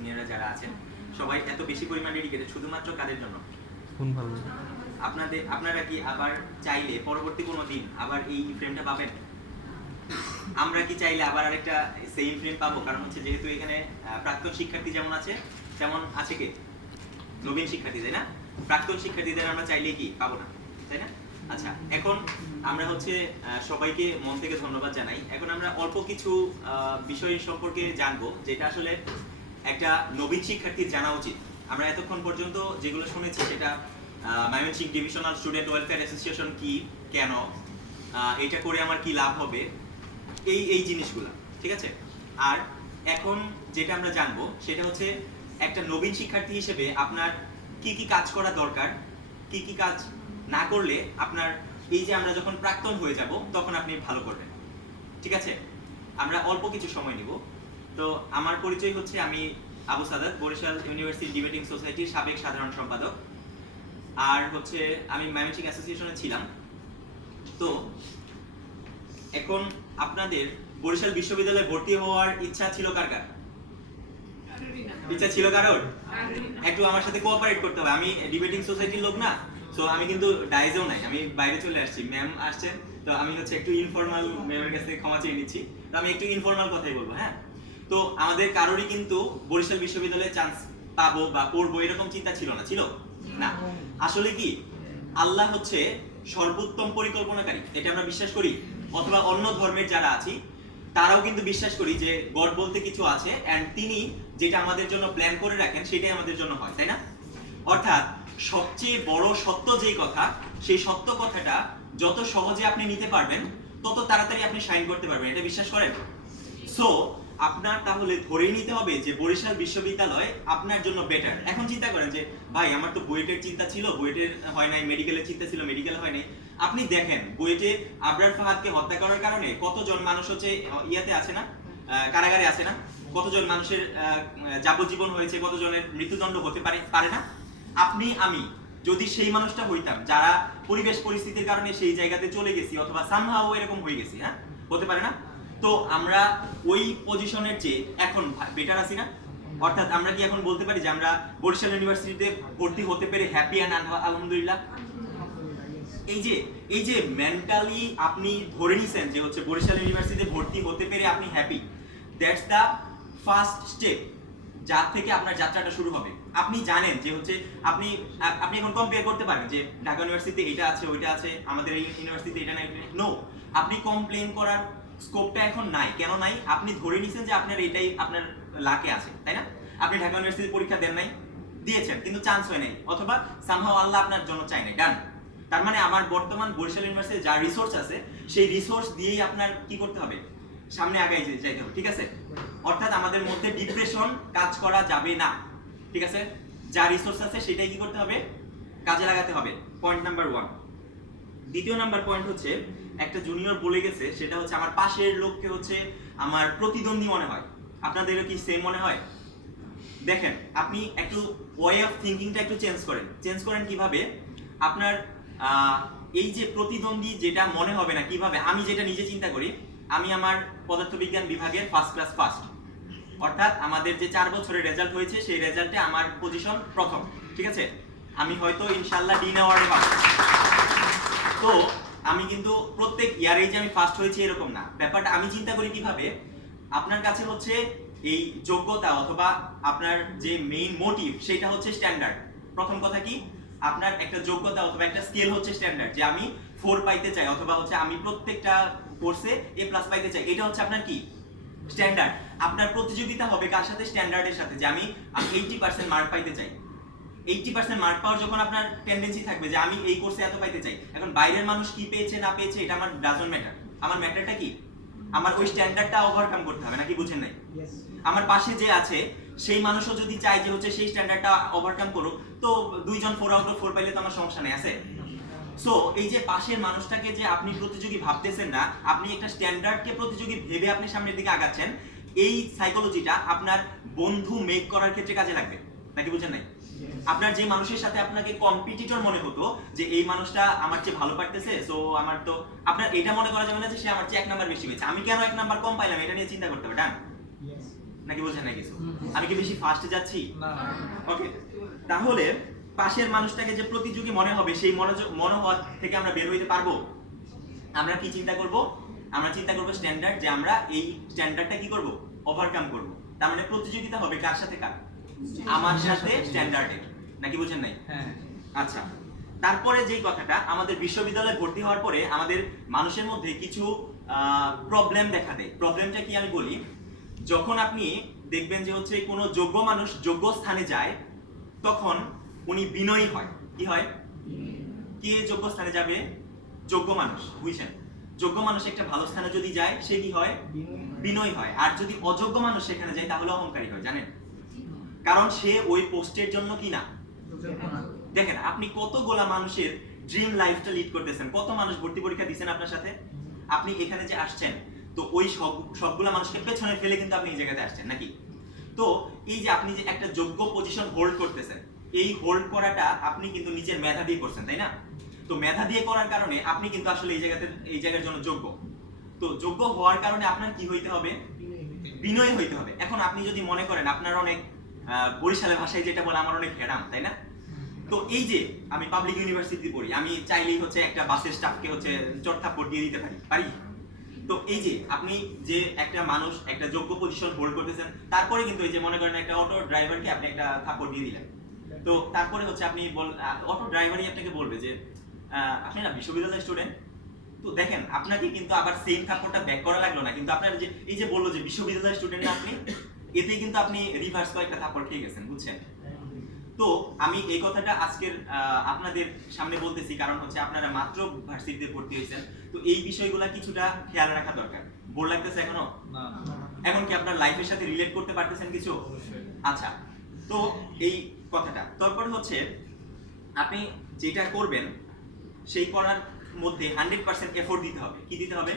সিনিয়ররা যারা আছেন সবাই এত বেশি পরিমাণ ডেডিকেটেড শুধুমাত্র কাদের জন্য? আপনারা কি আবার চাইলে পরবর্তী কোনো দিন আবার এই ফ্রেমটা পাবেন? আমরা কি চাইলে আবার আরেকটা সেম ফ্রেম পাবো? কারণ হচ্ছে যেহেতু এখানে প্রাক্তন শিক্ষার্থী যেমন আছে তেমন আছে কে নবীন শিক্ষার্থী, তাই না? প্রাক্তন শিক্ষার্থীদের আমরা চাইলে কি পাবো না, তাই না? আচ্ছা, এখন আমরা হচ্ছে সবাইকে মন থেকে ধন্যবাদ জানাই। এখন আমরা অল্প কিছু বিষয় সম্পর্কে জানবো যেটা আসলে একটা নবীন শিক্ষার্থীর জানা উচিত। আমরা এতক্ষণ পর্যন্ত যেগুলো শুনেছি সেটা Mymensingh divisional student welfare association কি, কেন, এটা করে আমার কি লাভ হবে, এই জিনিসগুলো, ঠিক আছে? আর এখন যেটা আমরা জানবো সেটা হচ্ছে একটা নবীন শিক্ষার্থী হিসেবে আপনার কি কি কাজ করা দরকার, কি কি কাজ না করলে আপনার এই যে আমরা যখন প্রাক্তন হয়ে যাব তখন আপনি ভালো করবেন, ঠিক আছে? আমরা অল্প কিছু সময় নিব। তো আমার পরিচয় হচ্ছে, আমি আবু সাদাত, বরিশাল ইউনিভার্সিটি ডিবেটিং সোসাইটির সাবেক সাধারণ সম্পাদক। আর হচ্ছে আমি ময়মনসিংহ অ্যাসোসিয়েশনে ছিলাম। তো এখন আপনাদের বরিশাল বিশ্ববিদ্যালয়ে ভর্তি হওয়ার ইচ্ছা ছিল কার কার? ইচ্ছা ছিল কারোর? একটু আমার সাথে কোঅপারেট করতে হবে। আমি ডিবেটিং সোসাইটির লোক না, সো আমি কিন্তু ডাইজেও নাই, আমি বাইরে চলে আসছি। ম্যাম আসছেন, তো আমি হচ্ছে একটু ইনফর্মাল, ম্যামের কাছ থেকে ক্ষমা চেয়ে নিচ্ছি। তো আমি একটু ইনফর্মাল কথাই বলবো, হ্যাঁ? তো আমাদের কারোরই কিন্তু বরিশাল বিশ্ববিদ্যালয়ে চান্স পাবো বা পড়বো এরকম চিন্তা ছিল না, ছিল না। আসলে কি আল্লাহ হচ্ছে সর্বোত্তম পরিকল্পনাকারী, এটা আমরা বিশ্বাস করি। অথবা অন্য ধর্মের যারা আছি তারাও কিন্তু বিশ্বাস করি যে গড বলতে কিছু আছে, এন্ড তিনি যেটা আমাদের জন্য প্ল্যান করে রাখেন সেটাই আমাদের জন্য হয়, তাই না? অর্থাৎ সবচেয়ে বড় সত্য যেই কথা, সেই সত্য কথাটা যত সহজে আপনি নিতে পারবেন তত তাড়াতাড়ি আপনি শাইন করতে পারবেন, এটা বিশ্বাস করেন? সো আপনার তাহলে ধরেই নিতে হবে যে বরিশাল বিশ্ববিদ্যালয় আপনার জন্য বেটার। এখন চিন্তা করেন যে ভাই আমার তো বুয়েটের চিন্তা ছিল, বুয়েটের হয় নাই, মেডিকেলের চিন্তা ছিল, মেডিকেল হয় নাই। আপনি দেখেন বুয়েটে আবরার ফাহাদকে হত্যা করার কারণে কতজন মানুষ হচ্ছে ইয়াতে আছে না, কারাগারে আছে না? কতজন মানুষের যাবজ্জীবন হয়েছে, কতজনের মৃত্যুদণ্ড হতে পারে না? আপনি আমি যদি সেই মানুষটা হইতাম যারা পরিবেশ পরিস্থিতির কারণে সেই জায়গাতে চলে গেছি অথবা সামহাও এরকম হয়ে গেছি, হ্যাঁ, হতে পারে না? তো আমরা ওই পজিশনের চেয়ে এখন বেটার আছি না? অর্থাৎ আমরা কি এখন বলতে পারি যে আমরা বরিশাল ইউনিভার্সিটিতে ভর্তি হতে পেরে হ্যাপি অ্যান্ড আলহামদুলিল্লাহ? এই যে মেন্টালি আপনি ধরে নিছেন যে হচ্ছে বরিশাল ইউনিভার্সিটিতে ভর্তি হতে পেরে আপনি happy, that's the first step যার থেকে আপনার যাত্রাটা শুরু হবে। আপনি জানেন যে হচ্ছে আপনি এখন কম্পেয়ার করতে পারেন যে ঢাকা ইউনিভার্সিটিতে এটা আছে, ওইটা আছে, আমাদের এই ইউনিভার্সিটিতে এটা নাই। নো, আপনি কমপ্লেইন করার স্কোপটা এখন নাই। কেন নাই? আপনি ধরে নিছেন যে আপনার এটাই আপনার লাকে আছে, তাই না? আপনি ঢাকা ইউনিভার্সিটির পরীক্ষা দেন নাই, দিয়েছেন কিন্তু চান্স হয় নাই, অথবা সামহাও আল্লাহ আপনার জন্য চায় নাই, ডান। তার মানে আমার বর্তমান বরিশাল ইউনিভার্সিটিতে যা রিসোর্স আছে সেই রিসোর্স দিয়েই আপনার কি করতে হবে, সামনে আগাই যাইতে হবে, ঠিক আছে? অর্থাৎ আমাদের মধ্যে ডিপ্রেশন কাজ করা যাবে না, ঠিক আছে? যা রিসোর্স আছে সেটাই কি করতে হবে, কাজে লাগাতে হবে। Point number 1। দ্বিতীয় নাম্বার পয়েন্ট হচ্ছে, একটা জুনিয়র বলে গেছে, সেটা হচ্ছে আমার পাশের লোককে হচ্ছে আমার প্রতিদ্বন্দ্বী মনে হয়। আপনাদেরও কি সেম মনে হয়? দেখেন, আপনি একটু ওয়ে অফ থিঙ্কিংটা একটু চেঞ্জ করেন কিভাবে? আপনার এই যে প্রতিদ্বন্দ্বী যেটা মনে হবে না, কিভাবে? আমি যেটা নিজে চিন্তা করি, আমি আমার পদার্থবিজ্ঞান বিভাগের ফার্স্ট ক্লাস ফার্স্ট, অর্থাৎ আমাদের যে 4 বছরের রেজাল্ট হয়েছে সেই রেজাল্টে আমার পজিশন প্রথম, ঠিক আছে? আমি হয়তো ইনশাআল্লাহ ডিন অ্যাওয়ার্ডে পাবো। তো আমি কিন্তু প্রত্যেক ইয়ারেই যে আমি ফার্স্ট হয়েছি এরকম না। ব্যাপারটা আমি চিন্তা করি কিভাবে, আপনার কাছে হচ্ছে এই যোগ্যতা অথবা আপনার যে মেইন মোটিভ সেটা হচ্ছে স্ট্যান্ডার্ড। প্রথম কথা কি, আপনার একটা যোগ্যতা অথবা একটা স্কেল হচ্ছে স্ট্যান্ডার্ড, যে আমি 4 পাইতে চাই অথবা হচ্ছে আমি প্রত্যেকটা কোর্সে A+ পাইতে চাই, এটা হচ্ছে আপনার কি স্ট্যান্ডার্ড। আপনার প্রতিযোগিতা হবে কার সাথে? স্ট্যান্ডার্ডের সাথে, যে আমি 80% মার্ক পাইতে চাই। 80% মার্ক পাওয়ার যখন আপনার টেন্ডেন্সি থাকবে যে আমি এই কোর্সে এত পাইতে চাই, এখন বাইরের মানুষ কি পেয়েছে না পেয়েছে এটা আমার ডাজন্ট ম্যাটার। আমার ম্যাটারটা কি, আমার ওই স্ট্যান্ডার্ডটা ওভারকাম করতে হবে, নাকি বুঝেন নাই? আমার পাশে যে আছে সেই মানুষও যদি চায় যে হচ্ছে সেই স্ট্যান্ডার্ডটা ওভারকাম করুক, তো 2 জন 4 আউট অফ 4 পাইলে তো আমার সমস্যা নেই, আছে? সো এই যে পাশের মানুষটাকে যে আপনি প্রতিযোগী ভাবতেছেন না, আপনি একটা স্ট্যান্ডার্ডকে প্রতিযোগী ভেবে আপনি সামনের দিকে আগাচ্ছেন, এই সাইকোলজিটা আপনার বন্ধু মেক করার ক্ষেত্রে কাজে লাগবে, নাকি বুঝেন নাই? আপনার যে মানুষের সাথে আপনাকে কম্পিটিটর মনে হতো যে এই মানুষটা আমার চেয়ে ভালো পারতেছে, সো আমার তো, আপনার এটা মনে করা যাবে না যে সে আমার চেয়ে 1 নাম্বার বেশি পেয়েছে, আমি কেন 1 নাম্বার কম পাইলাম, এটা নিয়ে চিন্তা করতে হবে, ডান? নাকি বোঝেন না কিছু? আমি কি বেশি ফাস্টে যাচ্ছি? না। ওকে, তাহলে পাশের মানুষটাকে যে প্রতিযোগী মনে হবে সেই মনোভাব থেকে আমরা বের হইতে পারবো? আমরা কি চিন্তা করব? আমরা চিন্তা করব স্ট্যান্ডার্ড, যে আমরা এই স্ট্যান্ডার্ডটা কি করব? ওভারকাম করব। তার মানে প্রতিযোগিতা হবে কার সাথে? কার? আমার সাথে স্ট্যান্ডার্ডের, নাকি বুঝেন নাই? হ্যাঁ। আচ্ছা, তারপরে যেই কথাটা, আমাদের বিশ্ববিদ্যালয়ে ভর্তি হওয়ার পরে আমাদের মানুষের মধ্যে কিছু প্রবলেম দেখা দেয়। প্রবলেমটা কি আমি বলি, যখন আপনি দেখবেন যে হচ্ছে কোনো যোগ্য মানুষ যোগ্য স্থানে যায়, তখন উনি বিনয়ী হয়। কি হয়? কে যোগ্য স্থানে যাবে? যোগ্য মানুষ, বুঝছেন? যোগ্য মানুষ একটা ভালো স্থানে যদি যায়, সে কি হয়? বিনয়ী হয়। আর যদি অযোগ্য মানুষ সেখানে যায়, তাহলে অহংকারী হয়, জানেন? কারণ সে ওই পোস্টের জন্য কি না। দেখেন, আপনি কতগুলা মানুষের ড্রিম লাইফটা লিড করতেছেন, কত মানুষ ভর্তি পরীক্ষা দিচ্ছেন আপনার সাথে, আপনি এখানে যে আসছেন, তো ওই সবগুলা মানুষকে পেছনে ফেলে কিন্তু আপনি এই জায়গাতে আসছেন, নাকি? তো এই যে আপনি যে একটা যোগ্য পজিশন হোল্ড করতেছেন, এই হোল্ড করাটা আপনি কিন্তু নিজের মেধা দিয়ে করছেন, তাই না? তো মেধা দিয়ে করার কারণে আপনি কিন্তু আসলে এই জায়গার জন্য যোগ্য। তো যোগ্য হওয়ার কারণে আপনার কি হইতে হবে? বিনয়ী হইতে হবে। এখন আপনি যদি মনে করেন আপনার অনেক বরিশালের ভাষায় যেটা বলে আমার অনেক হেরাম, তাই না? তো এই যে আমি পাবলিক ইউনিভার্সিটি পড়ি, আমি চাইলেই হচ্ছে একটা বাসের স্টাফকে হচ্ছে চড়থাপ্পড় দিয়ে দিতে পারি। তো এই যে আপনি যে একটা মানুষ একটা যোগ্য পজিশন হোল্ড করতেছেন, তারপরে কিন্তু এই যে মনে করেন একটা অটো ড্রাইভারকে আপনি একটা থাপ্পড় দিয়ে দিলেন, তো তারপরে হচ্ছে আপনি অটো ড্রাইভারই আপনাকে বলবে যে আপনি না বিশ্ববিদ্যালয়ের স্টুডেন্ট। তো দেখেন, আপনাকে কিন্তু আবার সেম থাপ্পড়টা ব্যাক করা লাগলো না, কিন্তু আপনার যে এই যে বললো যে বিশ্ববিদ্যালয়ের স্টুডেন্ট না আপনি, এতেই কিন্তু আপনি রিভার্স করে একটা থাপ্পড় খেয়ে গেছেন, বুঝছেন? তো আমি এই কথাটা আজকের আপনাদের সামনে বলতেছি, কারণ হচ্ছে আপনারা মাত্র ভার্সিটিতে ভর্তি হয়েছেন, তো এই বিষয়গুলো কিছুটা খেয়াল রাখা দরকার। বোর লাগতেছে এখনো? না। এখন কি আপনার লাইফের সাথে রিলেট করতে পারতেছেন কিছু? আচ্ছা, তো এই কথাটা তারপর হচ্ছে আপনি যেটা করবেন সেই করার মধ্যে 100% এফোর্ট দিতে হবে। কি দিতে হবে?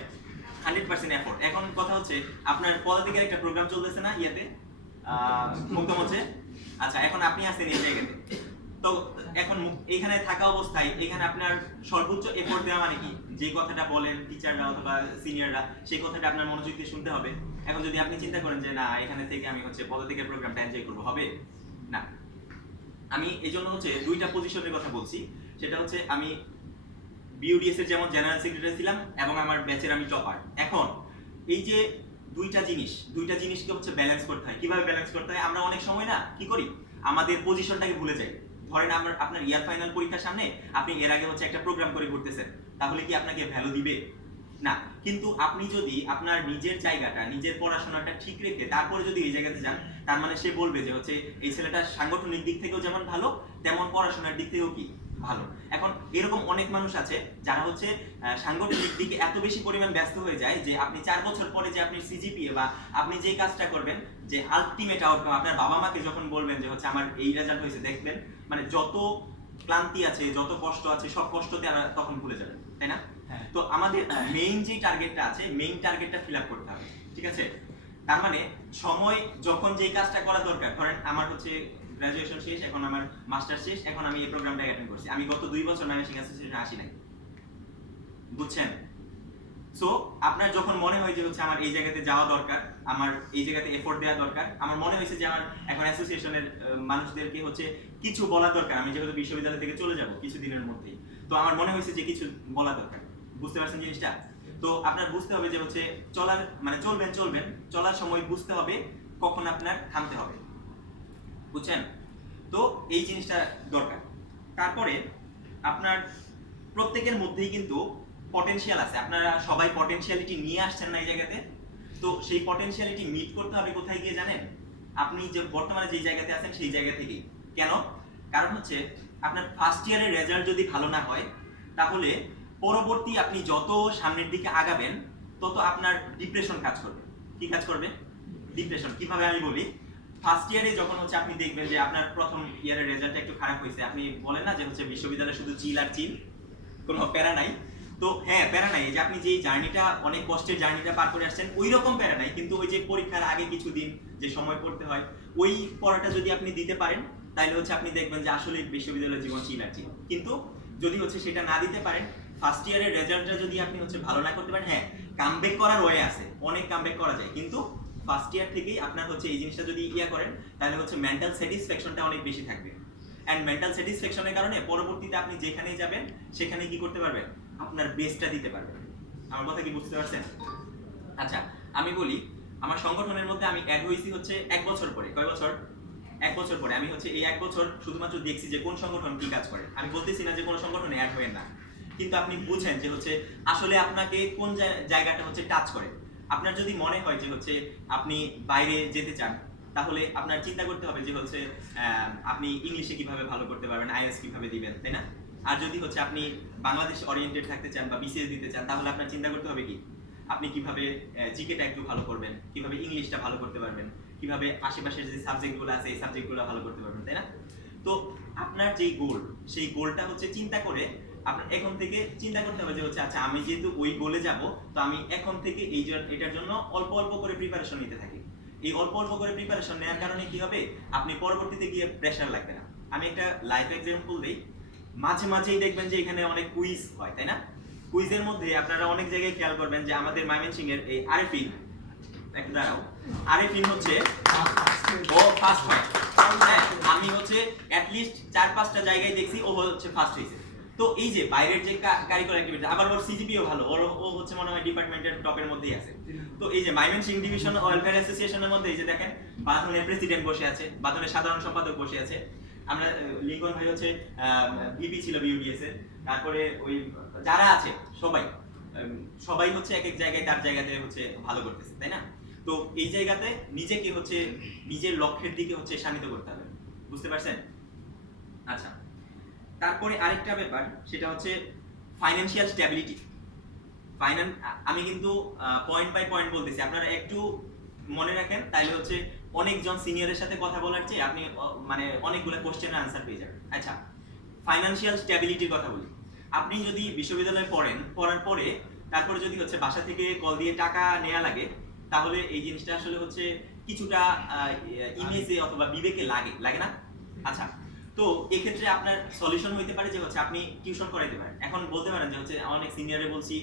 100% এফোর্ট। এখন কথা হচ্ছে আপনার পদাধিকার একটা প্রোগ্রাম চলতেছে না ইয়েতে, মুক্তমঞ্চে। আচ্ছা, এখন আপনি আছেন এই জায়গাতে, তো এখন এখানে থাকা অবস্থায় এখানে আপনার সর্বোচ্চ এফোর্ট দেওয়া মানে কি? যে কথাটা বলেন টিচাররা অথবা সিনিয়ররা, সেই কথাটা আপনার মনোযোগ দিয়ে শুনতে হবে। এখন যদি আপনি চিন্তা করেন যে না, এখানে থেকে আমি হচ্ছে পদাধিকার প্রোগ্রামটা এনজয় করবো, হবে না। আমি এই জন্য হচ্ছে দুইটা পজিশনের কথা বলছি। সেটা হচ্ছে আমি বিউডিএস এর যেমন জেনারেল সেক্রেটারি ছিলাম এবং আমার ব্যাচের আমি টপার। এখন এই যে দুইটা জিনিসকে হচ্ছে ব্যালেন্স করতে হয়। কিভাবে ব্যালেন্স করতে হয়? আমরা অনেক সময় না কি করি, আমাদের পজিশনটাকে ভুলে যাই। ধরেন আপনার ইয়ার ফাইনাল পরীক্ষার সামনে আপনি এর আগে হচ্ছে একটা প্রোগ্রাম করে ঘুরতেছেন, তাহলে কি আপনাকে ভ্যালু দিবে? না। কিন্তু আপনি যদি আপনার নিজের জায়গাটা, নিজের পড়াশোনাটা ঠিক রেখে তারপরে যদি এই জায়গাতে যান, তার মানে সে বলবে যে হচ্ছে এই ছেলেটা সাংগঠনিক দিক থেকেও যেমন ভালো, তেমন পড়াশোনার দিক থেকেও কি ভালো। এখন এরকম অনেক মানুষ আছে যারা হচ্ছে সাংগঠনিক দিকে এত বেশি পরিমাণ ব্যস্ত হয়ে যায় যে আপনি 4 বছর পরে যে আপনি সিজিপিএ বা আপনি যেই কাজটা করবেন, যে আলটিমেট আউটকাম, আপনার বাবা মাকে যখন বলবেন যে হচ্ছে আমার এই রেজাল্ট হয়েছে, দেখবেন মানে যত ক্লান্তি আছে, যত কষ্ট আছে, সব কষ্টতে আমরা তখন ভুলে যাবেন, তাই না? তো আমাদের মেইন যে টার্গেটটা আছে, মেইন টার্গেটটা ফিল আপ করতে হবে, ঠিক আছে? তার মানে সময় যখন যেই কাজটা করা দরকার, ধরেন আমার হচ্ছে গ্রাজুয়েশন শেষ, এখন আমার মাস্টার শেষ, এখন আমি এই প্রোগ্রামটা অ্যাটেন্ড করছি, আমি গত 2 বছর ম্যানেজিং অ্যাসোসিয়েশনে আসি নাই, বুঝছেন? সো আপনার যখন মনে হয় যে হচ্ছে আমার এই জায়গাতে যাওয়া দরকার, আমার এই জায়গাতে এফোর্ট দেওয়া দরকার, আমার মনে হয়েছে যে আমার এখন অ্যাসোসিয়েশনের মানুষদেরকে হচ্ছে কিছু বলা দরকার, আমি যেহেতু বিশ্ববিদ্যালয় থেকে চলে যাব কিছু দিনের মধ্যেই, তো আমার মনে হয়েছে যে কিছু বলা দরকার। বুঝতে পারছেন জিনিসটা? তো আপনার বুঝতে হবে যে হচ্ছে চলবেন, চলার সময় বুঝতে হবে কখন আপনার থামতে হবে, বুঝছেন? তো এই জিনিসটা দরকার। তারপরে আপনার প্রত্যেকের মধ্যেই কিন্তু পটেনশিয়াল আছে, আপনারা সবাই পটেনশিয়ালিটি নিয়ে আসছেন না এই জায়গাতে। তো সেই পটেনশিয়ালিটি মিট করতে হবে কোথায় গিয়ে জানেন? আপনি যে বর্তমানে যে জায়গাতে আছেন সেই জায়গা থেকেই। কেন? কারণ হচ্ছে আপনার ফার্স্ট ইয়ারের রেজাল্ট যদি ভালো না হয়, তাহলে পরবর্তী আপনি যত সামনের দিকে আগাবেন তত আপনার ডিপ্রেশন কাজ করবে। কি কাজ করবে? ডিপ্রেশন। কিভাবে আমি বলি, ফার্স্ট ইয়ারে যখন হচ্ছে আপনি দেখবেন যে আপনার প্রথম ইয়ারের রেজাল্টটা একটু খারাপ হয়েছে, আপনি বলেন না যে হচ্ছে বিশ্ববিদ্যালয়ে শুধু চিল আর চিল, কোনো প্যারা নাই। তো হ্যাঁ, প্যারা নাই, যে আপনি যে জার্নিটা, অনেক কষ্টের জার্নিটা পার করে আসছেন, ওই রকম প্যারা নাই, কিন্তু ওই যে পরীক্ষার আগে কিছুদিন যে সময় পড়তে হয়, ওই পড়াটা যদি আপনি দিতে পারেন, তাহলে হচ্ছে আপনি দেখবেন যে আসলে বিশ্ববিদ্যালয়ের জীবন চিল আর চিল। কিন্তু যদি হচ্ছে সেটা না দিতে পারেন, ফার্স্ট ইয়ারের রেজাল্টটা যদি আপনি হচ্ছে ভালো না করতে পারেন, হ্যাঁ কামব্যাক করার ওয়ে আছে, অনেক কামব্যাক করা যায়, কিন্তু ফার্স্ট ইয়ার থেকেই আপনার হচ্ছে এই জিনিসটা যদি করেন তাহলে হচ্ছে মেন্টাল স্যাটিসফ্যাকশনটা অনেক বেশি থাকবে। অ্যান্ড মেন্টাল স্যাটিসফ্যাকশনের কারণে পরবর্তীতে আপনি যেখানেই যাবেন সেখানে কি করতে পারবেন, আপনার বেস্টটা দিতে পারবেন। আমার কথা কি বুঝতে পারছেন? আচ্ছা আমি বলি, আমার সংগঠনের মধ্যে আমি অ্যাড হয়েছি হচ্ছে 1 বছর পরে। কয় বছর? 1 বছর পরে। আমি হচ্ছে এই 1 বছর শুধুমাত্র দেখছি যে কোন সংগঠন কি কাজ করে। আমি বলতেছি না যে কোন সংগঠনে অ্যাড হবেন না, কিন্তু আপনি বুঝেন যে হচ্ছে আসলে আপনাকে কোন জায়গাটা হচ্ছে টাচ করে। আপনার যদি মনে হয় যে হচ্ছে আপনি বাইরে যেতে চান, তাহলে আপনার চিন্তা করতে হবে যে হচ্ছে আপনি ইংলিশে কিভাবে ভালো করতে পারবেন, আইএলটিএস কিভাবে দিবেন, তাই না? আর যদি হচ্ছে আপনি বাংলাদেশ ওরিয়েন্টেড থাকতে চান বা বিসিএস দিতে চান, তাহলে আপনার চিন্তা করতে হবে কি আপনি কিভাবে জিকেটা একটু ভালো করবেন, কিভাবে ইংলিশটা ভালো করতে পারবেন, কিভাবে আশেপাশের যে সাবজেক্টগুলো আছে এই সাবজেক্টগুলো ভালো করতে পারবেন, তাই না? তো আপনার যেই গোল, সেই গোলটা হচ্ছে চিন্তা করে আপনার এখন থেকে চিন্তা করতে হবে যে হচ্ছে আচ্ছা আমি যেহেতু ওই গোলে যাব, তো আমি এখন থেকে এটার জন্য অল্প অল্প করে প্রিপারেশন নিতে থাকি। এই অল্প অল্প করে প্রিপারেশন নেওয়ার কারণে কি হবে, আপনি পরবর্তীতে গিয়ে প্রেশার লাগবে না। আমি একটা লাইভ এক্সাম্পল দিই। মাঝে মাঝেই দেখবেন যে এখানে অনেক কুইজ হয়, তাই না? কুইজের মধ্যে আপনারা অনেক জায়গায় খেয়াল করবেন যে আমাদের ময়মনসিংহের এই আরেফিন, একটু দাঁড়াও, আরেফিন হচ্ছে ও ফার্স্ট হয়। হ্যাঁ, আমি হচ্ছে অ্যাটলিস্ট 4-5টা জায়গায় দেখছি ও হচ্ছে ফার্স্ট হয়েছে। তো এই যে বাইরের যে কারিকুলার অ্যাক্টিভিটি, আবার ওর সিজিপিও ভালো, ও হচ্ছে মনে হয় ডিপার্টমেন্টের টপের মধ্যেই আছে। তো এই যে ময়মনসিংহ ডিভিশন ওয়েলফেয়ার অ্যাসোসিয়েশনের মধ্যে এই যে দেখেন বাঁধনের প্রেসিডেন্ট বসে আছে, বাঁধনের সাধারণ সম্পাদক বসে আছে, আমরা লিখন ভাই হচ্ছে ভিপি ছিল বিউডিএস এর, তারপরে ওই যারা আছে সবাই সবাই হচ্ছে এক এক জায়গায় তার জায়গাতে হচ্ছে ভালো করতেছে, তাই না? তো এই জায়গাতে নিজেকে হচ্ছে নিজের লক্ষ্যের দিকে হচ্ছে শানিত করতে হবে। বুঝতে পারছেন? আচ্ছা, তারপরে আরেকটা ব্যাপার, সেটা হচ্ছে ফাইন্যান্সিয়াল স্ট্যাবিলিটি। আমি কিন্তু পয়েন্ট বাই পয়েন্ট বলতেছি, আপনারা একটু মনে রাখেন, তাইলে হচ্ছে অনেকজন সিনিয়রের সাথে কথা বলার চেয়ে আপনি মানে অনেকগুলো কোশ্চেনের আনসার পেয়ে যাবেন। আচ্ছা, ফাইন্যান্সিয়াল স্ট্যাবিলিটির কথা বলি। আপনি যদি বিশ্ববিদ্যালয়ে পড়ার পরে তারপরে যদি হচ্ছে বাসা থেকে কল দিয়ে টাকা নেওয়া লাগে, তাহলে এই জিনিসটা আসলে হচ্ছে কিছুটা ইমেজে অথবা বিবেকে লাগে না? আচ্ছা, তো এক্ষেত্রে আপনার সলিউশন হইতে পারে যে হচ্ছে আপনি টিউশন করাইতে পারেন। এখন বলতে পারেন যে হচ্ছে অনেক সিনিয়রে বলছি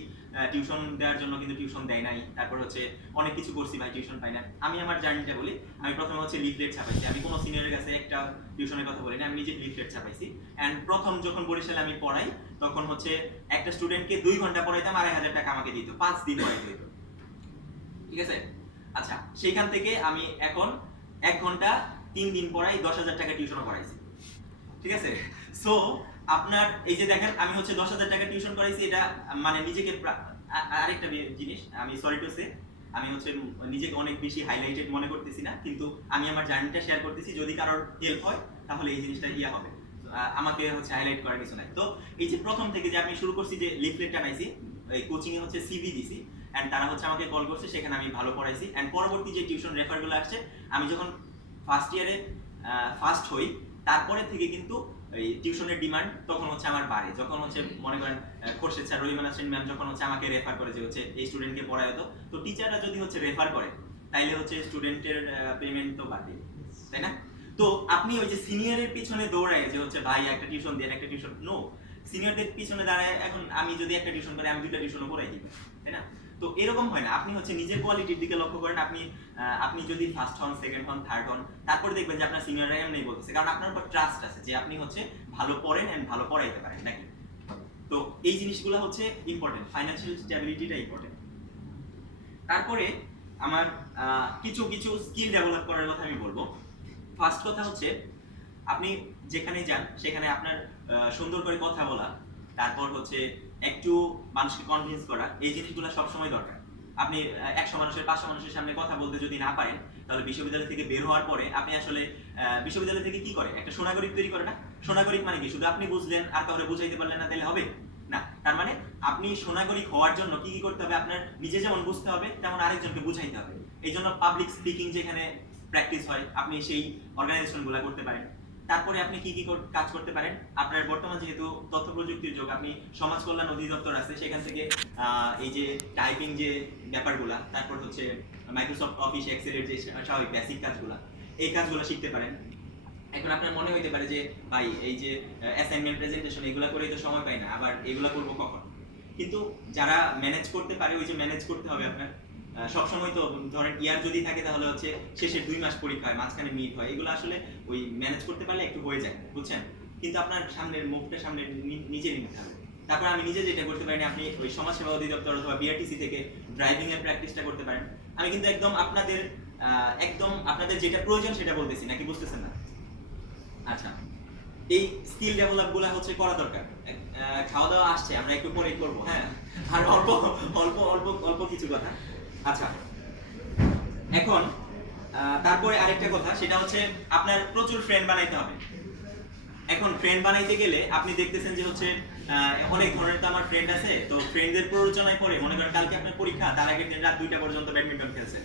টিউশন দেওয়ার জন্য, কিন্তু টিউশন দেয় নাই, তারপর হচ্ছে অনেক কিছু করছি ভাই, টিউশন পাই না। আমি আমার জার্নিটা বলি। আমি প্রথমে হচ্ছে লিফলেট ছাপাইছি। আমি কোনো সিনিয়রের কাছে একটা টিউশনের কথা বলি না, আমি নিজে লিফলেট ছাপাইছি। এন্ড প্রথম যখন বরিশালে আমি পড়াই, তখন হচ্ছে একটা স্টুডেন্টকে 2 ঘন্টা পড়াইতাম, 2,500 টাকা আমাকে দিত, 5 দিন পড়াইতে দিত। ঠিক আছে? আচ্ছা, সেখান থেকে আমি এখন 1 ঘন্টা 3 দিন পড়াই, 10,000 টাকা টিউশনও করাইছি। ঠিক আছে? সো আপনার এই যে দেখেন আমি হচ্ছে 10,000 টাকা টিউশন করাইছি, এটা মানে নিজেকে আরেকটা জিনিস, আমি সরি টু সে, আমি হচ্ছে নিজেকে অনেক বেশি হাইলাইটেড মনে করতেছি না, কিন্তু আমি আমার জার্নিটা শেয়ার করতেছি। যদি কারোর হেল্প হয় তাহলে এই জিনিসটা হবে, আমাকে হচ্ছে হাইলাইট করার কিছু নাই। তো এই যে প্রথম থেকে যে আমি শুরু করছি, যে লিফলেটটা পাইছি, এই কোচিং এ হচ্ছে সিভি দিছি, এন্ড তারা হচ্ছে আমাকে কল করছে, সেখানে আমি ভালো পড়াইছি। এন্ড পরবর্তী যে টিউশন রেফারগুলো আসছে, আমি যখন ফার্স্ট ইয়ারে ফার্স্ট হই, তারপরে থেকে কিন্তু এই টিউশনের ডিমান্ড তখন হচ্ছে আমার বাড়ে। যখন হচ্ছে মনে করেন খোরশেদ স্যার, রহিমানা সেন ম্যাম যখন হচ্ছে আমাকে রেফার করে যে হচ্ছে এই স্টুডেন্টকে পড়ায়, তো টিচাররা যদি হচ্ছে রেফার করে, তাইলে হচ্ছে স্টুডেন্টের পেমেন্ট তো বাড়বে, তাই না? তো আপনি ওই যে সিনিয়রের পিছনে দৌড়ায় যে হচ্ছে ভাই একটা টিউশন দেন, একটা টিউশন, নো, সিনিয়রদের পিছনে দাঁড়ায় এখন আমি যদি একটা টিউশন করি, আমি 2টা টিউশনও করাই দিব, তাই না? তো এরকম হয় না। আপনি হচ্ছে নিজের কোয়ালিটির দিকে লক্ষ্য করেন। আপনি যদি ফার্স্ট হন, সেকেন্ড হন, থার্ড হন, তারপরে দেখবেন যে আপনার সিনিয়ররা এমনি বলতেছে, কারণ আপনার উপর ট্রাস্ট আছে যে আপনি হচ্ছে ভালো পড়েন এন্ড ভালো পড়াইতে পারেন নাকি। তো এই জিনিসগুলো হচ্ছে ইম্পর্টেন্ট, ফাইন্যান্সিয়াল স্ট্যাবিলিটিটা ইম্পর্টেন্ট। তারপরে আমার কিছু কিছু স্কিল ডেভেলপ করার কথা আমি বলবো। ফার্স্ট কথা হচ্ছে আপনি যেখানে যান সেখানে আপনার সুন্দর করে কথা বলা, তারপর হচ্ছে একটু মানুষকে কনভিন্স করা, এই জিনিসগুলো সবসময় দরকার। আপনি 100 মানুষের 500 মানুষের সামনে কথা বলতে যদি না পারেন, তাহলে বিশ্ববিদ্যালয় থেকে বের হওয়ার পরে আপনি আসলে বিশ্ববিদ্যালয় থেকে কি করে, একটা সোনাগরিক তৈরি করে না? সোনাগরিক মানে কি শুধু আপনি বুঝলেন আর কাউকে বুঝাইতে পারলেন না, তাহলে হবে না। তার মানে আপনি সোনাগরিক হওয়ার জন্য কি কি করতে হবে, আপনার নিজে যেমন বুঝতে হবে তেমন আরেকজনকে বুঝাইতে হবে। এই জন্য পাবলিক স্পিকিং যেখানে প্র্যাকটিস হয়, আপনি সেই অর্গানাইজেশনগুলো করতে পারেন। তারপরে আপনি কি কি কাজ করতে পারেন, আপনার বর্তমান যেহেতু তথ্য প্রযুক্তির যুগ, আপনি সমাজ কল্যাণ অধিদপ্তর আছে, সেখান থেকে এই যে টাইপিং যে ব্যাপারগুলা, তারপর হচ্ছে মাইক্রোসফট অফিস এক্সেলের যে স্বাভাবিক বেসিক কাজগুলা, এই কাজগুলো শিখতে পারেন। এখন আপনার মনে হইতে পারে যে ভাই এই যে অ্যাসাইনমেন্ট, প্রেজেন্টেশন, এগুলো করেই তো সময় পাই না, আবার এগুলো করবো কখন? কিন্তু যারা ম্যানেজ করতে পারে, ওই যে ম্যানেজ করতে হবে আপনার, সবসময় তো ধরেন ইয়ার যদি থাকে তাহলে হচ্ছে শেষের 2 মাস পরীক্ষা হয়, মাঝখানে মিড হয়, এগুলো আসলে ওই ম্যানেজ করতে পারলে একটু হয়ে যায়, বুঝছেন? কিন্তু আপনার সামনের মুখটা সামনে নিজে নিতে হবে। তারপর আমি নিজে যেটা করতে পারি, আপনি ওই সমাজসেবা অধিদপ্তর অথবা বিআরটিসি থেকে ড্রাইভিং এর প্র্যাকটিসটা করতে পারেন। আমি কিন্তু একদম আপনাদের যেটা প্রয়োজন সেটা বলতেছি, নাকি বুঝতেছেন না? আচ্ছা, এই স্কিল ডেভেলপ গুলা হচ্ছে করা দরকার। খাওয়া দাওয়া আসছে, আমরা একটু পরেই করবো, হ্যাঁ, আর অল্প অল্প অল্প অল্প কিছু কথা। আচ্ছা, এখন তারপরে আরেকটা কথা, সেটা হচ্ছে আপনার প্রচুর ফ্রেন্ড বানাইতে হবে। এখন ফ্রেন্ড বানাইতে গেলে আপনি দেখতেছেন যে হচ্ছে অনেক ধরনের তো আমার ফ্রেন্ড আছে, তো ফ্রেন্ডদের প্ররোচনায় পড়ে মনে করেন কালকে আপনার পরীক্ষা, তার আগের দিন রাত 2টা পর্যন্ত ব্যাডমিন্টন খেলছে।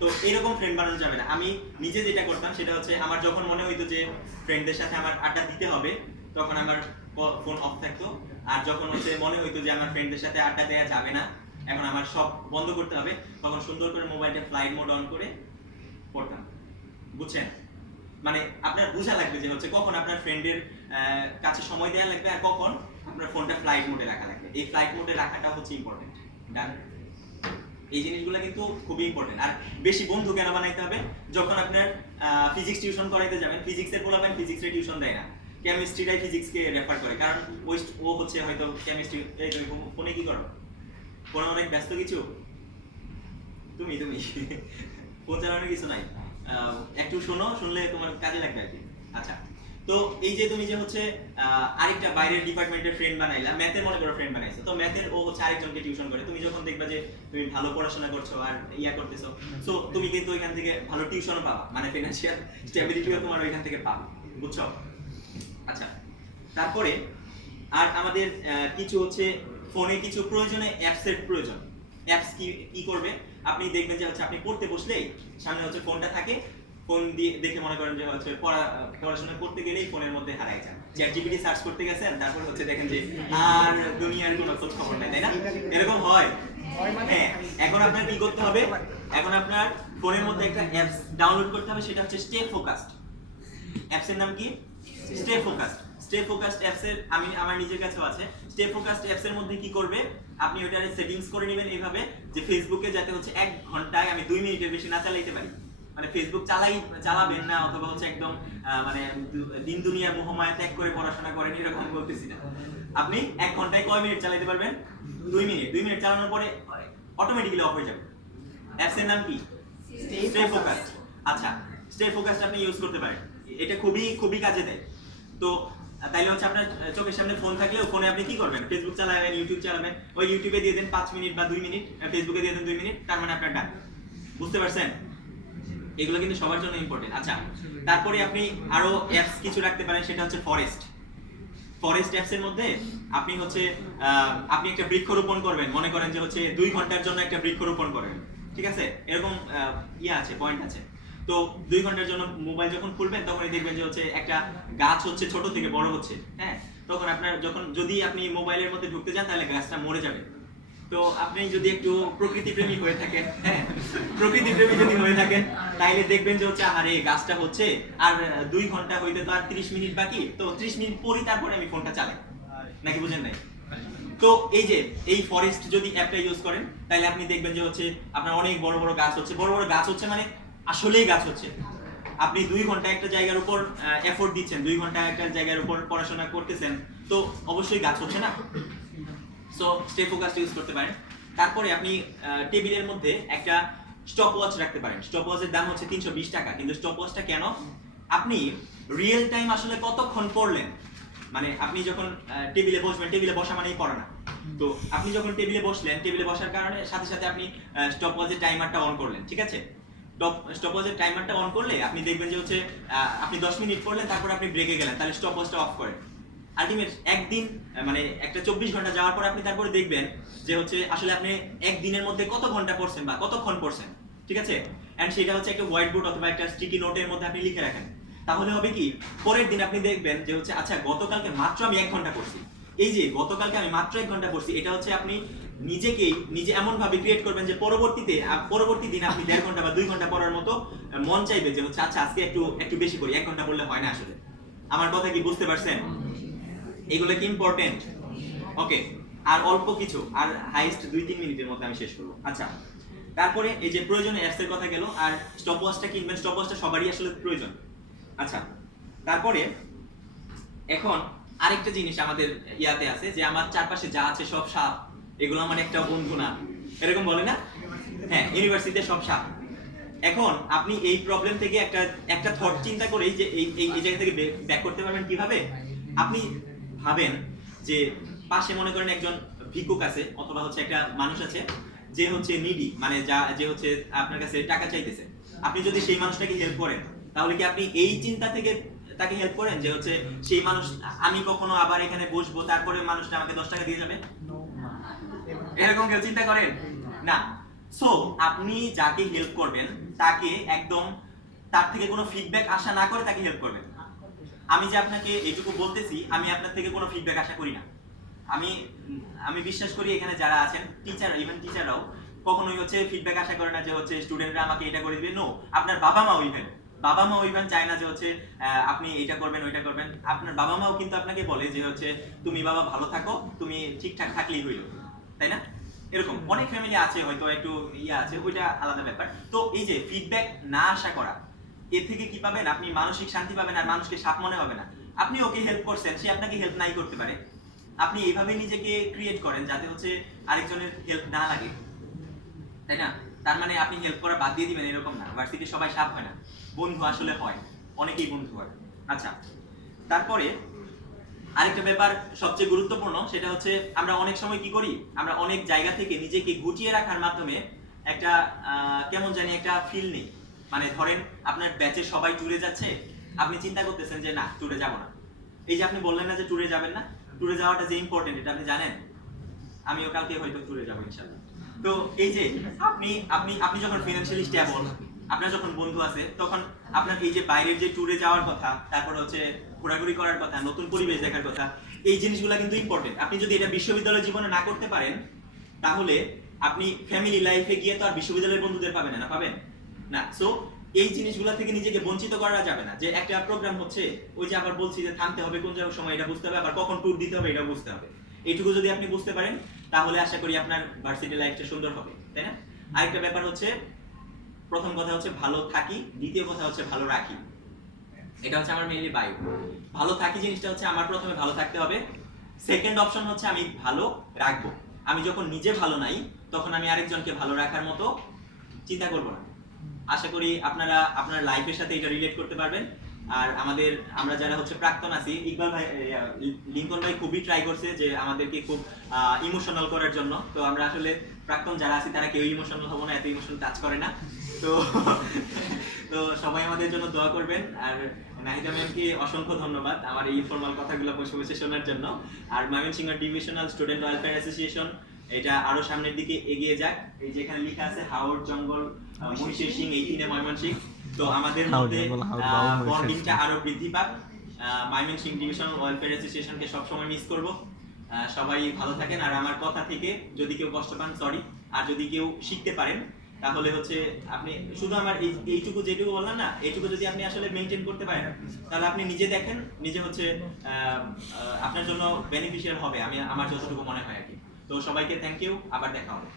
তো এরকম ফ্রেন্ড বানানো যাবে না। আমি নিজে যেটা করতাম সেটা হচ্ছে, আমার যখন মনে হইতো যে ফ্রেন্ডদের সাথে আমার আড্ডা দিতে হবে, তখন আমার ফোন অফ থাকতো। আর যখন হচ্ছে মনে হইতো যে আমার ফ্রেন্ডদের সাথে আড্ডা দেওয়া যাবে না, এখন আমার সব বন্ধ করতে হবে, তখন সুন্দর করে মোবাইলটা ফ্লাইট মোড অন করে পড়তাম, বুঝছেন? মানে আপনার বোঝা লাগবে যে হচ্ছে কখন আপনার ফ্রেন্ডের কাছে সময় দেওয়া লাগবে আর কখন আপনার ফোনটা ফ্লাইট মোডে রাখা লাগবে। এই ফ্লাইট মোডে রাখাটা হচ্ছে ইম্পর্টেন্ট। ডান? এই জিনিসগুলো কিন্তু খুবই ইম্পর্টেন্ট। আর বেশি বন্ধু কেন বানাইতে হবে? যখন আপনার ফিজিক্স টিউশন করাইতে যাবেন, ফিজিক্সের পোলাপাইন ফিজিক্সের টিউশন দেয় না, কেমিস্ট্রিটাই ফিজিক্সকে রেফার করে, কারণ ও হচ্ছে হয়তো কেমিস্ট্রি। এই তুমি ফোনে কি করো? ফোনে অনেক ব্যস্ত কিছু? তুমি ফোন চালানোর কিছু নাই, একটু শোনো, শুনলে তোমার কাজে লাগবে আর কি। আচ্ছা, তো এই যে তুমি যে হচ্ছে আরেকটা বাইরের ডিপার্টমেন্টের ফ্রেন্ড বানাইলা, ম্যাথের মনে করো ফ্রেন্ড বানাইছো, তো ম্যাথের ও হচ্ছে আরেকজনকে টিউশন করে। তুমি যখন দেখবা যে তুমি ভালো পড়াশোনা করছো আর ইয়া করতেছো, সো তুমি কিন্তু ওইখান থেকে ভালো টিউশনও পাবা, মানে ফিনান্সিয়াল স্টেবিলিটিও তোমার ওইখান থেকে পাবা, বুঝছো? আচ্ছা, তারপরে আর আমাদের কিছু হচ্ছে ফোনে কিছু প্রয়োজনে অ্যাপসের প্রয়োজন। অ্যাপস কি করবে? আপনি দেখবেন যে হচ্ছে আপনি পড়তে বসলেই সামনে হচ্ছে ফোনটা থাকে, ফোন দিয়ে দেখে মনে করেন যে হচ্ছে পড়াশোনা করতে গেলেই ফোনের মধ্যে হারাই যান। চ্যাটজিপিটি সার্চ করতে গেছেন, তারপর হচ্ছে দেখেন যে আর দুনিয়ার কোনো খোঁজ খবর নাই, তাই না? এরকম হয়। হ্যাঁ, এখন আপনার কি করতে হবে? এখন আপনার ফোনের মধ্যে একটা অ্যাপস ডাউনলোড করতে হবে, সেটা হচ্ছে স্টে ফোকাসড। অ্যাপসের নাম কি? Stay focused. স্টে ফোকাসড অ্যাপসের আমার নিজের কাছেও আছে। স্টে ফোকাসড অ্যাপসের মধ্যে কি করবে? আপনি ওটারে সেটিংস করে নেবেন এইভাবে যে ফেসবুকে যাতে হচ্ছে 1 ঘন্টায় আমি 2 মিনিটের বেশি না চালাইতে পারি। মানে ফেসবুক চালাবেন না, অথবা হচ্ছে একদম মানে দিন দুনিয়া মোহমায়া ত্যাগ করে পড়াশোনা করেন এরকম বলতেছি না। আপনি 1 ঘন্টায় কয় মিনিট চালাতে পারবেন? 2 মিনিট। 2 মিনিট চালানোর পরে অটোমেটিক্যালি অফ হয়ে যাবে। অ্যাপসের নাম কি? Stay focused. আচ্ছা, স্টে ফোকাসড আপনি ইউজ করতে পারেন, এটা খুবই খুবই কাজে দেয়। তো তাইলে হচ্ছে আপনার চোখের সামনে ফোন থাকলেও ফোনে আপনি কি করবেন? ফেসবুক চালাবেন, ইউটিউব চালাবেন, ওই ইউটিউবে দিয়ে দেন 5 মিনিট বা 2 মিনিট, ফেসবুকে দিয়ে দেন 2 মিনিট, তার মানে আপনার ডান। বুঝতে পারছেন? এগুলো কিন্তু সবার জন্য ইম্পর্টেন্ট। আচ্ছা, তারপরে আপনি আরো অ্যাপস কিছু রাখতে পারেন, সেটা হচ্ছে ফরেস্ট অ্যাপসের মধ্যে আপনি হচ্ছে আপনি একটা বৃক্ষরোপণ করবেন, মনে করেন যে হচ্ছে 2 ঘন্টার জন্য একটা বৃক্ষরোপণ করবেন, ঠিক আছে? এরকম আছে, পয়েন্ট আছে। তো 2 ঘন্টার জন্য মোবাইল যখন খুলবেন, তখনই দেখবেন যে হচ্ছে একটা গাছ হচ্ছে ছোট থেকে বড় হচ্ছে, হ্যাঁ? তখন আপনার যদি আপনি মোবাইলের মধ্যে ঢুকতে যান, তাহলে গাছটা মরে যাবে। তো আপনি যদি একটু প্রকৃতিপ্রেমী হয়ে থাকেন, হ্যাঁ, প্রকৃতিপ্রেমী যদি হয়ে থাকেন, তাইলে দেখবেন যে হচ্ছে আরে গাছটা হচ্ছে আর 2 ঘন্টা হইতে তো আর 30 মিনিট বাকি, তো 30 মিনিট পরই তারপরে আমি ফোনটা চালাই, নাকি বুঝেন নাই? তো এই যে এই ফরেস্ট যদি অ্যাপটা ইউজ করেন, তাহলে আপনি দেখবেন যে হচ্ছে আপনার অনেক বড় বড় গাছ হচ্ছে, মানে আসলেই গাছ হচ্ছে। আপনি 2 ঘন্টা একটা জায়গার উপর এফোর্ট দিচ্ছেন, 2 ঘন্টা একটা জায়গার উপর পড়াশোনা করতেছেন, তো অবশ্যই গাছ হচ্ছে না? সো স্টে ফোকাসড ইউজ করতে পারেন। তারপরে আপনি টেবিলের মধ্যে একটা স্টপ ওয়াচ রাখতে পারেন। স্টপ ওয়াচের দাম হচ্ছে 320 টাকা। কিন্তু স্টপ ওয়াচটা কেন? আপনি রিয়েল টাইম আসলে কতক্ষণ পড়লেন, মানে আপনি যখন টেবিলে বসবেন, টেবিলে বসা মানেই পড়া না, তো আপনি যখন টেবিলে বসলেন, টেবিলে বসার কারণে সাথে সাথে আপনি স্টপ ওয়াচের টাইমারটা অন করলেন, ঠিক আছে? স্টপ ওয়াচের টাইমারটা অন করলে আপনি দেখবেন যে হচ্ছে আপনি 10 মিনিট পড়লেন, তারপর আপনি ব্রেকে গেলেন, তাহলে স্টপ ওয়াচটা অফ করেন। আলটিমেট একদিন মানে একটা 24 ঘন্টা যাওয়ার পর আপনি তারপরে দেখবেন যে হচ্ছে আসলে আপনি একদিনের মধ্যে কত ঘন্টা পড়ছেন বা কতক্ষণ পড়ছেন, ঠিক আছে? এন্ড সেটা হচ্ছে একটা হোয়াইট বোর্ড অথবা একটা স্টিকি নোটের মধ্যে আপনি লিখে রাখেন। তাহলে হবে কি, পরের দিন আপনি দেখবেন যে হচ্ছে আচ্ছা গতকালকে মাত্র আমি 1 ঘন্টা পড়ছি। এই যে গতকালকে আমি মাত্র 1 ঘন্টা পড়ছি, এটা হচ্ছে আপনি নিজে এমন ভাবে ক্রিয়েট করবেন যে পরবর্তী দিন আপনি 1.5 ঘন্টা বা 2 ঘন্টা পড়ার মতো মন চাইবে যে হচ্ছে আচ্ছা আজকে একটু বেশি পড়ি, 1 ঘন্টা পড়লে হয় না আসলে। আমার কথা কি বুঝতে পারছেন? এগুলো কি ইম্পর্টেন্ট? ওকে, আর অল্প কিছু, আর হাইস্ট 2-3 মিনিটের মধ্যে আমি শেষ করবো। আচ্ছা, তারপরে এই যে প্রয়োজনীয় অ্যাপস এর কথা গেল, আর স্টপ ওয়াচটা কিনবেন, স্টপ ওয়াচটা সবারই আসলে প্রয়োজন। আচ্ছা, তারপরে এখন আরেকটা জিনিস আমাদের ইয়াতে আছে যে আমার চারপাশে যা আছে সব সাপ, এগুলো আমার একটা বন্ধু না, এরকম বলে না? হ্যাঁ, ইউনিভার্সিটিতে সব সাপ। এখন আপনি এই প্রবলেম থেকে একটা একটা থট চিন্তা করে যে এই জায়গা থেকে ব্যাক করতে পারবেন কিভাবে? আপনি ভাবেন যে পাশে মনে করেন একজন ভিক্ষুক আছে, অথবা হচ্ছে একটা মানুষ আছে যে হচ্ছে নিডি, মানে যে হচ্ছে আপনার কাছে টাকা চাইতেছে। আপনি যদি সেই মানুষটাকে হেল্প করেন, তাহলে কি আপনি এই চিন্তা থেকে তাকে হেল্প করেন যে হচ্ছে সেই মানুষ, আমি কখনো আবার এখানে বসবো তারপরে মানুষটা আমাকে 10 টাকা দিয়ে যাবে? এরকম কেউ চিন্তা করেন? না। সো আপনি যাকে হেল্প করবেন তাকে একদম তার থেকে কোনো ফিডব্যাক আশা না করে তাকে হেল্প করবেন। আমি যে আপনাকে এইটুকু বলতেছি, আমি আপনার থেকে কোনো ফিডব্যাক আশা করি না। আমি বিশ্বাস করি এখানে যারা আছেন টিচার, ইভেন টিচাররাও কখনোই হচ্ছে ফিডব্যাক আশা করে না যে হচ্ছে স্টুডেন্টরা আমাকে এটা করে দিবে। নো, আপনার বাবা মাও ইভেন চায় না যে হচ্ছে আপনি এটা করবেন ওইটা করবেন। আপনার বাবা মাও কিন্তু আপনাকে বলে যে হচ্ছে তুমি বাবা ভালো থাকো, তুমি ঠিকঠাক থাকলেই হইলো, তাই না? এরকম অনেক ফ্যামিলি আছে, হয়তো একটু ইয়ে আছে, ওইটা আলাদা ব্যাপার। তো এই যে ফিডব্যাক না আশা করা, এর থেকে কি পাবেন? আপনি মানসিক শান্তি পাবেন, আর মানুষকে সাপ মনে হবে না। আপনি ওকে হেল্প করছেন, সে আপনাকে হেল্প নাই করতে পারে। আপনি এইভাবে নিজেকে ক্রিয়েট করেন যাতে হচ্ছে আরেকজনের হেল্প না লাগে, তাই না? তার মানে আপনি হেল্প করা বাদ দিয়ে দিবেন এরকম না। ভার্সিটি সবাই সাপ হয় না, বন্ধু আসলে হয়, অনেকেই বন্ধু হয়। আচ্ছা, তারপরে আরেকটা ব্যাপার সবচেয়ে গুরুত্বপূর্ণ, সেটা হচ্ছে আমরা অনেক সময় কি করি, আমরা অনেক জায়গা থেকে নিজেকে গুটিয়ে রাখার মাধ্যমে একটা কেমন জানি একটা ফিল নেই। মানে ধরেন আপনার ব্যাচের সবাই ট্যুরে যাচ্ছে, আপনি চিন্তা করতেছেন যে না, ট্যুরে যাব না। এই যে আপনি বললেন না যে ট্যুরে যাবেন না, ট্যুরে যাওয়াটা যে ইম্পর্টেন্ট এটা আপনি জানেন। আমিও কালকে হয়তো ট্যুরে যাবো ইনশাআল্লাহ। তো এই যে আপনি আপনি আপনি যখন ফিনান্সিয়ালি স্টেবল, আপনার যখন বন্ধু আছে, তখন আপনার এই যে বাইরের যে ট্যুরে যাওয়ার কথা, তারপর হচ্ছে ঘোরাঘুরি করার কথা, নতুন পরিবেশ দেখার কথা, এই জিনিসগুলো কিন্তু ইম্পর্টেন্ট। আপনি যদি এটা বিশ্ববিদ্যালয় জীবনে না করতে পারেন, তাহলে আপনি ফ্যামিলি লাইফে গিয়ে তো আর বিশ্ববিদ্যালয়ের বন্ধুদের পাবেন না, পাবেন না। সো এই জিনিসগুলো থেকে নিজেকে বঞ্চিত করা যাবে না। যে একটা প্রোগ্রাম হচ্ছে, ওই যে আবার বলছি যে থামতে হবে কোন জায়গার সময়, এটা বুঝতে হবে, আবার কখন ট্যুর দিতে হবে এটা বুঝতে হবে। এইটুকু যদি আপনি বুঝতে পারেন, তাহলে আশা করি আপনার ভার্সিটি লাইফটা সুন্দর হবে, তাই না? আরেকটা ব্যাপার হচ্ছে, প্রথম কথা হচ্ছে ভালো থাকি, দ্বিতীয় কথা হচ্ছে ভালো রাখি। এটা হচ্ছে আমার মেইনলি বায়ু। ভালো থাকি জিনিসটা হচ্ছে আমার প্রথমে ভালো থাকতে হবে, সেকেন্ড অপশন হচ্ছে আমি ভালো রাখবো। আমি যখন নিজে ভালো নাই, তখন আমি আরেকজনকে ভালো রাখার মতো চিন্তা করব না। আশা করি আপনারা আপনার লাইফের সাথে এটা রিলেট করতে পারবেন। আর আমরা যারা হচ্ছে প্রাক্তন আছি, ইকবাল ভাই, লিঙ্কন ভাই খুবই ট্রাই করছে যে আমাদেরকে খুব ইমোশনাল করার জন্য। তো আমরা আসলে প্রাক্তন যারা আছি তারা কেউ ইমোশনাল হবো না, এত ইমোশনাল টাচ করে না। তো তো সবাই আমাদের জন্য দোয়া করবেন। আর নাহিদা ম্যামকে অসংখ্য ধন্যবাদ আমার এই ইনফরমাল কথাগুলো বসে বসে শোনার জন্য। আর Mymensingh divisional student welfare association এটা আরো সামনের দিকে এগিয়ে যাক। এই যে এখানে লেখা আছে হাওড় জঙ্গল মহিষের সিং, এই তিনে ময়মনসিংহ। তো আমাদের মধ্যে বন্ডিংটা আরো বৃদ্ধি পাক। ময়মনসিংহ ডিভিশনাল ওয়েলফেয়ার অ্যাসোসিয়েশনকে সবসময় মিস করব। সবাই ভালো থাকেন। আর আমার কথা থেকে যদি কেউ কষ্ট পান, সরি। আর যদি কেউ শিখতে পারেন, তাহলে হচ্ছে আপনি শুধু আমার এইটুকু যেটুকু বললাম না, এইটুকু যদি আপনি আসলে মেনটেন করতে পারেন, তাহলে আপনি নিজে দেখেন, নিজে হচ্ছে আপনার জন্য বেনিফিশিয়াল হবে, আমার যতটুকু মনে হয় আর কি। তো সবাইকে থ্যাংক ইউ, আবার দেখা হবে।